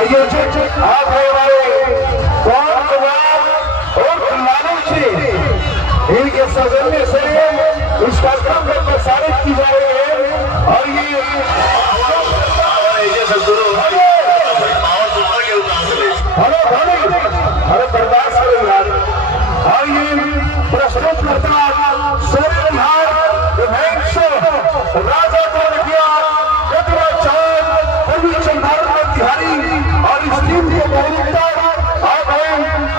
आइए आप हमारे कौन कुमार और लालू जी इनके सौजन्य से इस कार्यक्रम में प्रसारित की जा रही है। और ये अरे बर्दाश्त करें यार। और ये प्रस्तुत करता सूर्य विहार राजा तिहारी और इस टीम के मौलिकता और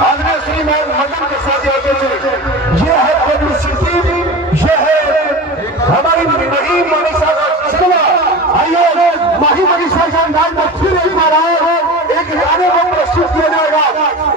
आदरणीय श्रीमान मदन के साथ ये है पब्लिसिटी, ये है हमारी मही मनीषा का चलवा। आइए मही मनीषा का नाम फिर एक बार एक गाने को प्रस्तुत किया जाएगा।